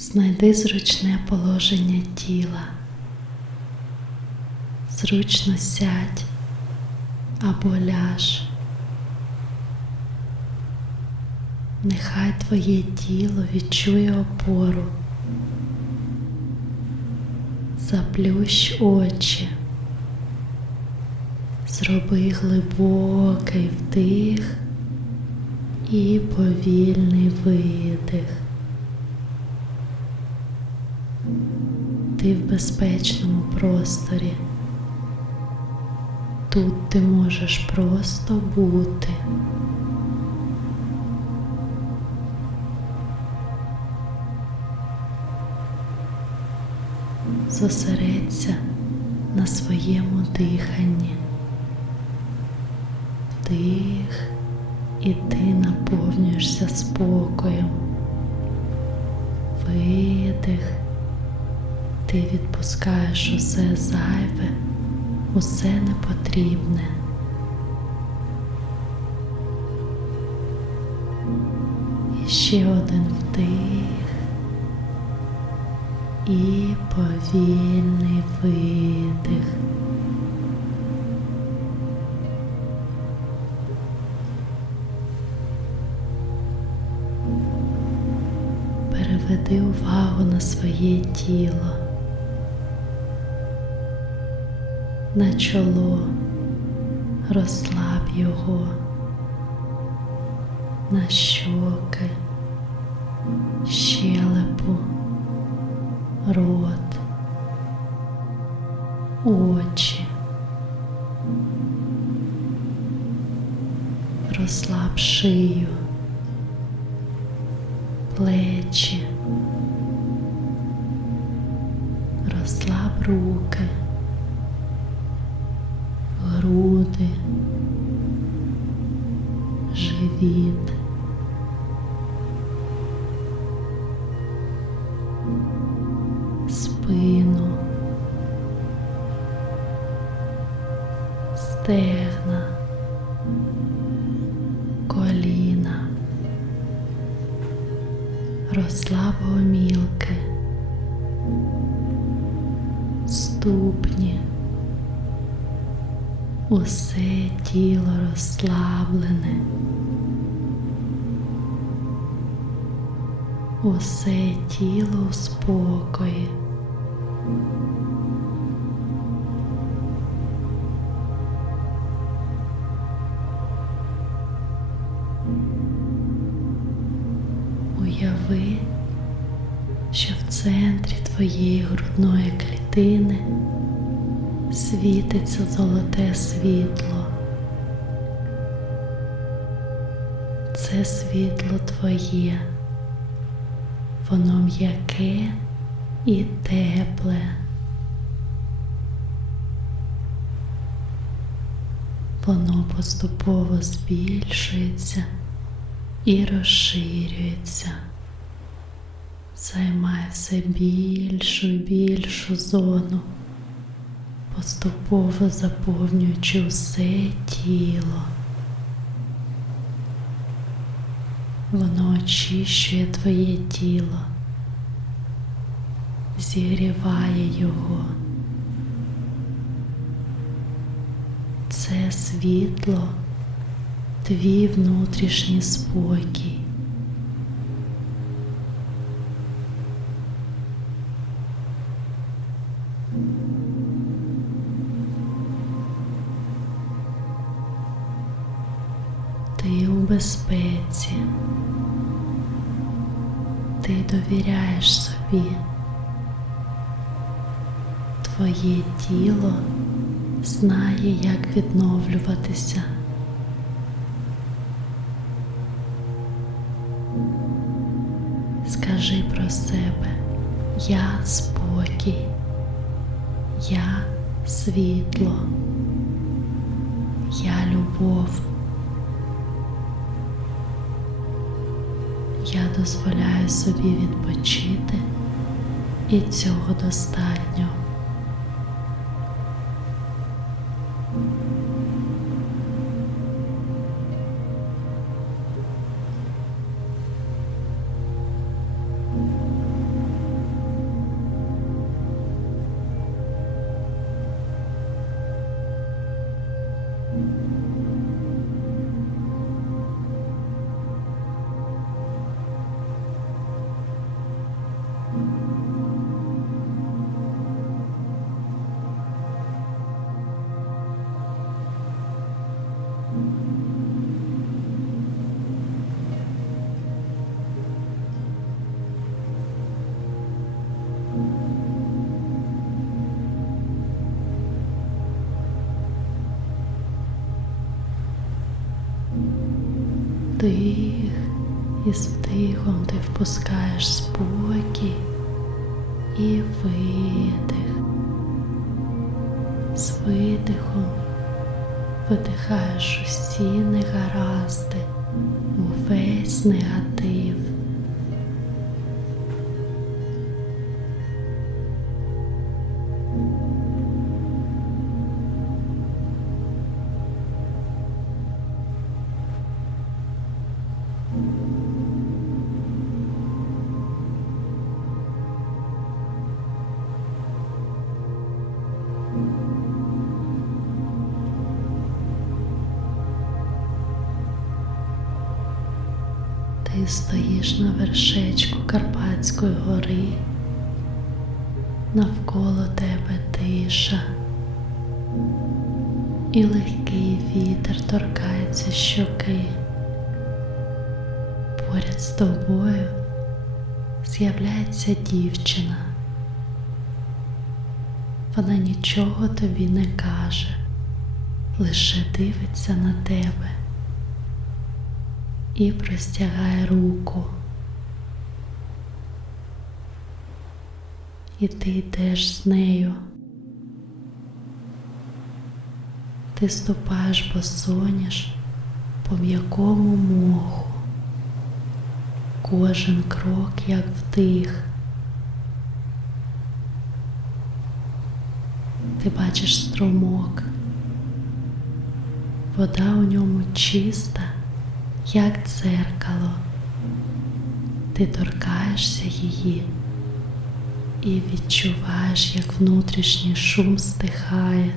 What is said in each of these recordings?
Знайди зручне положення тіла. Зручно сядь або ляж. Нехай твоє тіло відчує опору. Заплющ очі. Зроби глибокий вдих і повільний видих. Ти в безпечному просторі. Тут ти можеш просто бути. Зосередься на своєму диханні. Вдих, і ти наповнюєшся спокоєм. Видих, ти відпускаєш усе зайве, усе непотрібне. І ще один вдих і повільний видих. Переведи увагу на своє тіло, на чоло, розслаб його, на щоки, щелепу, рот, очі. Розслаб шию плечі, розслаб руки, груди, живіт. Спину, стегна, коліна розслаб гомілки, ступні, усе тіло розслаблене, усе тіло у спокої. Уяви, що в центрі твоєї грудної клітини світиться золоте світло. Це світло твоє, воно м'яке і тепле. Воно поступово збільшується і розширюється, займає все більшу більшу зону, поступово заповнюючи усе тіло. Воно очищує твоє тіло, зігріває його. Це світло твій внутрішній спокій. Безпеці, ти довіряєш собі, твоє тіло знає, як відновлюватися. Скажи про себе, я спокій, я світло, я любов. Я дозволяю собі відпочити, і цього достатньо. Вдих і з вдихом ти впускаєш спокій і видих. З видихом видихаєш усі негаразди, увесь негатив. Стоїш на вершечку Карпатської гори, навколо тебе тиша, і легкий вітер торкається щоки. Поряд з тобою з'являється дівчина. Вона нічого тобі не каже, лише дивиться на тебе і простягає руку. І ти йдеш з нею. Ти ступаєш босоніж по м'якому моху. Кожен крок як вдих. Ти бачиш струмок. Вода у ньому чиста як дзеркало. Ти торкаєшся її і відчуваєш, як внутрішній шум стихає.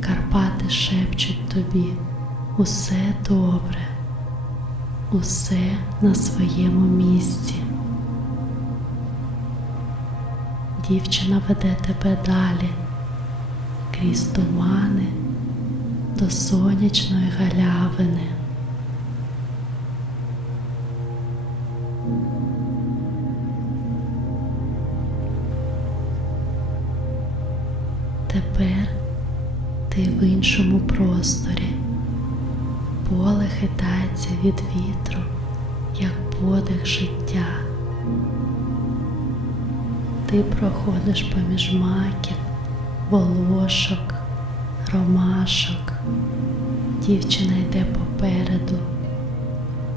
Карпати шепчуть тобі усе добре, усе на своєму місці. Дівчина веде тебе далі крізь тумани до сонячної галявини. Тепер ти в іншому просторі. Поле хитається від вітру, як подих життя. Ти проходиш поміж маків, волошок, ромашок. Дівчина йде попереду,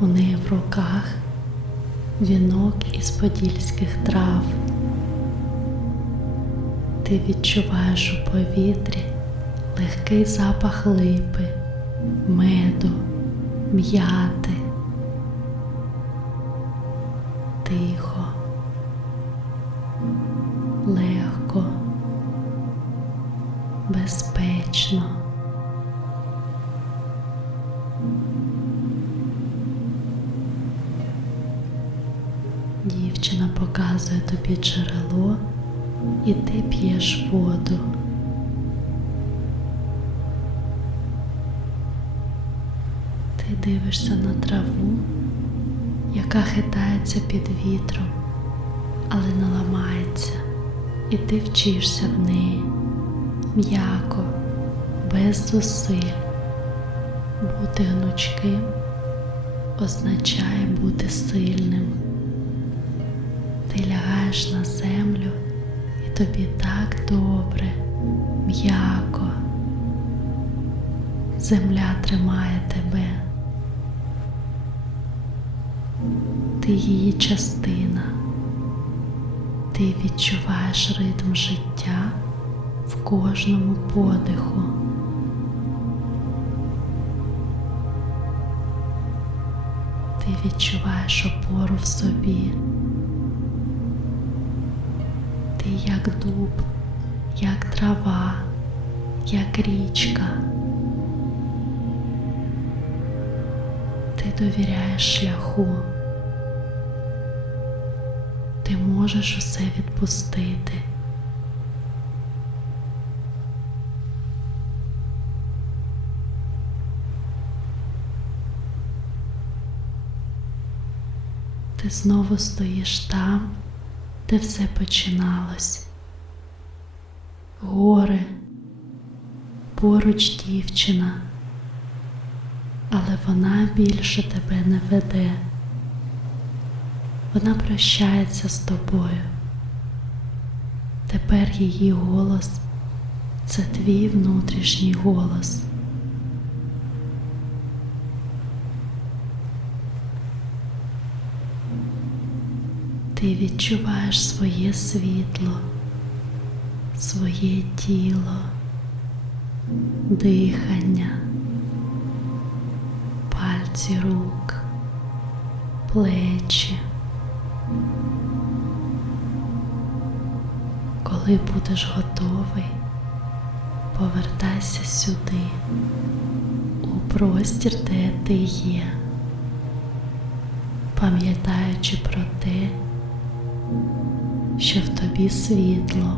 у неї в руках вінок із подільських трав. Ти відчуваєш у повітрі легкий запах липи, меду, м'яти. Тихо, Дівчина показує тобі джерело, і ти п'єш воду. Ти дивишся на траву, яка хитається під вітром, але не ламається, і ти вчишся в неї м'яко, без зусиль. Бути гнучким означає бути сильним. Ти лягаєш на землю, і тобі так добре, м'яко. Земля тримає тебе. Ти її частина. Ти відчуваєш ритм життя в кожному подиху. Ти відчуваєш опору в собі. Як дуб, як трава, як річка. Ти довіряєш шляху. Ти можеш усе відпустити. Ти знову стоїш там, де все починалось. Гори, поруч дівчина. але вона більше тебе не веде. Вона прощається з тобою. Тепер її голос це твій внутрішній голос. Ти відчуваєш своє світло, своє тіло, дихання, пальці рук, плечі. Коли будеш готовий, повертайся сюди, у простір, де ти є, пам'ятаючи про те, що в тобі світло,